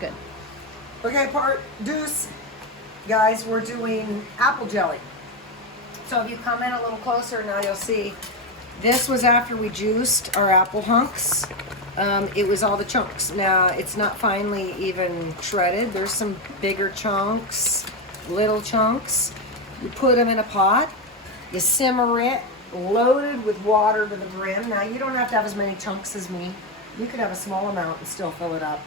good. Okay, part deuce, guys, we're doing apple jelly. So if you come in a little closer now, you'll see this was after we juiced our apple hunks. It was all the chunks. Now, it's not finely even shredded. There's some bigger chunks, little chunks. You put them in a pot. You simmer it, loaded with water to the brim. Now, you don't have to have as many chunks as me. You could have a small amount and still fill it up.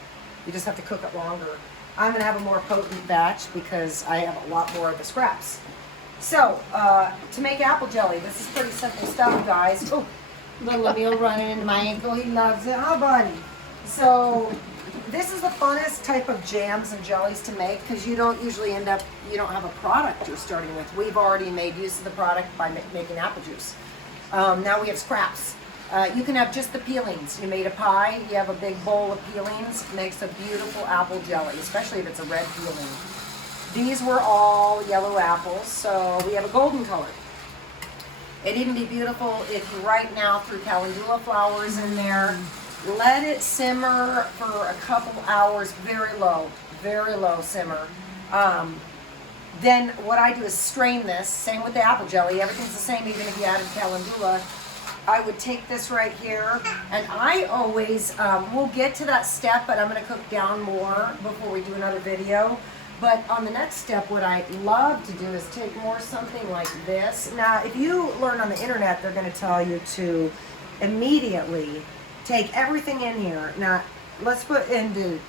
You just have to cook it longer. I'm going to have a more potent batch because I have a lot more of the scraps. So, to make apple jelly, this is pretty simple stuff, guys. Oh, little Emil running into my ankle. He loves it. Huh, buddy? So, this is the funnest type of jams and jellies to make because you don't usually end up, you don't have a product you're starting with. We've already made use of the product by making apple juice. Now we have scraps. You can have just the peelings. You made a pie, you have a big bowl of peelings, makes a beautiful apple jelly, especially if it's a red peeling. These were all yellow apples, so we have a golden color. It'd even be beautiful if you right now threw calendula flowers in there. Let it simmer for a couple hours, very low simmer. Then what I do is strain this, same with the apple jelly, everything's the same even if you added calendula. I would take this right here, and I always, we'll get to that step, but I'm gonna cook down more before we do another video. But on the next step, what I love to do is take more something like this. Now, if you learn on the internet, they're gonna tell you to immediately take everything in here. Now, let's put into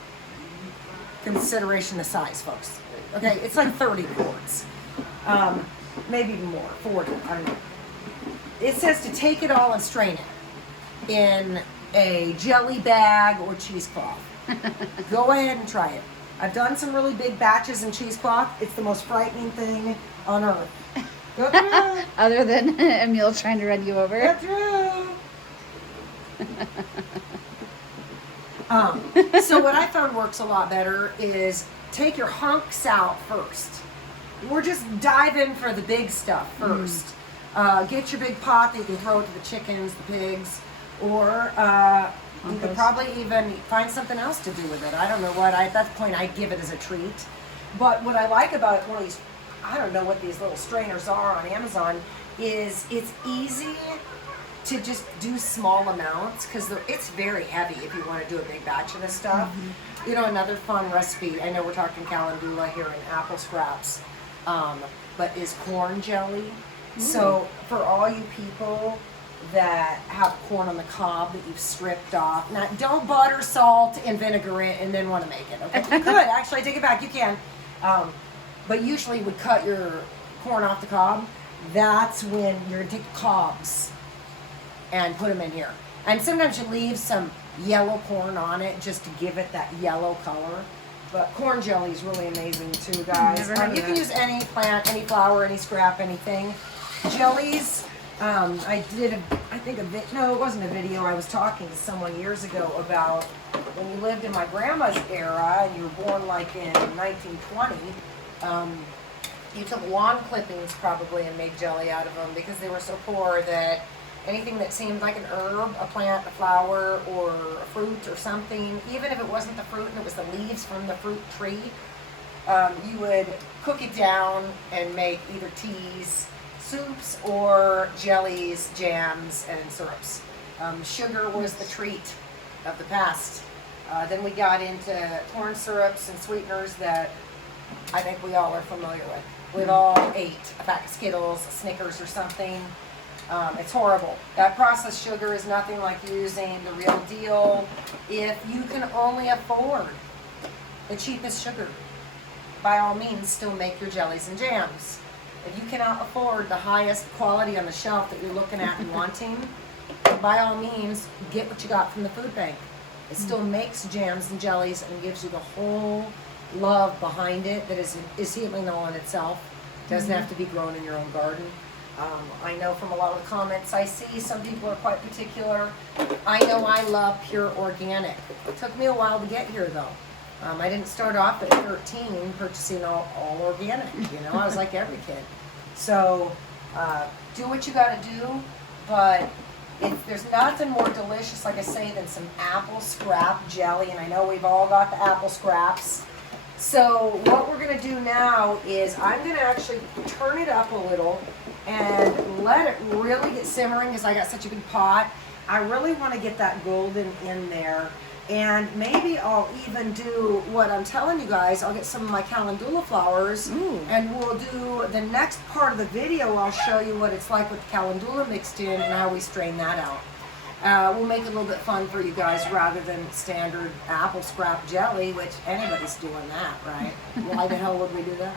consideration the size, folks. Okay, it's like 30 quarts. Maybe even more, 40, I don't know. It says to take it all and strain it in a jelly bag or cheesecloth. Go ahead and try it. I've done some really big batches in cheesecloth. It's the most frightening thing on earth. Go through. Other than Emil trying to run you over. Go through. So what I found works a lot better is take your hunks out first. We're just diving for the big stuff first. Get your big pot that you can throw it to the chickens, the pigs, or you could probably even find something else to do with it. I don't know what. At that point, I'd give it as a treat. But what I like about one of these, I don't know what these little strainers are on Amazon, is it's easy to just do small amounts because it's very heavy if you want to do a big batch of this stuff. You know, another fun recipe, I know we're talking calendula here and apple scraps, but is corn jelly. So for all you people that have corn on the cob that you've stripped off, now don't butter, salt, and vinegar it and then want to make it, okay? You could, actually, I take it back, you can. But usually you would cut your corn off the cob. That's when you're going to take the cobs and put them in here. And sometimes you leave some yellow corn on it just to give it that yellow color. But corn jelly is really amazing too, guys. You can use any plant, any flour, any scrap, anything. Jellies, I did, no, it wasn't a video. I was talking to someone years ago about when you lived in my grandma's era and you were born like in 1920, you took lawn clippings probably and made jelly out of them because they were so poor that anything that seemed like an herb, a plant, a flower, or a fruit or something, even if it wasn't the fruit and it was the leaves from the fruit tree, you would cook it down and make either teas, soups, or jellies, jams, and syrups. Sugar was the treat of the past. Then we got into corn syrups and sweeteners that I think we all are familiar with. We've all ate a pack of Skittles, a Snickers, or something. It's horrible. That processed sugar is nothing like using the real deal. If you can only afford the cheapest sugar, by all means, still make your jellies and jams. If you cannot afford the highest quality on the shelf that you're looking at and wanting, by all means, get what you got from the food bank. It still makes jams and jellies and gives you the whole love behind it that is healing all in itself. Doesn't have to be grown in your own garden. I know from a lot of the comments I see, some people are quite particular. I know I love pure organic. It took me a while to get here though. I didn't start off at 13 purchasing all organic, you know, I was like every kid. So do what you gotta do, but There's nothing more delicious, like I say, than some apple scrap jelly, and I know we've all got the apple scraps. So what we're gonna do now is I'm gonna actually turn it up a little and let it really get simmering because I got such a big pot. I really want to get that golden in there. And maybe I'll even do what I'm telling you guys. I'll get some of my calendula flowers, and we'll do the next part of the video. I'll show you what it's like with calendula mixed in and how we strain that out. We'll make it a little bit fun for you guys rather than standard apple scrap jelly, which anybody's doing that, right? Why the hell would we do that?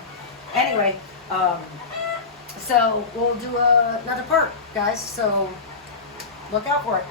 Anyway, so we'll do another part, guys. So look out for it.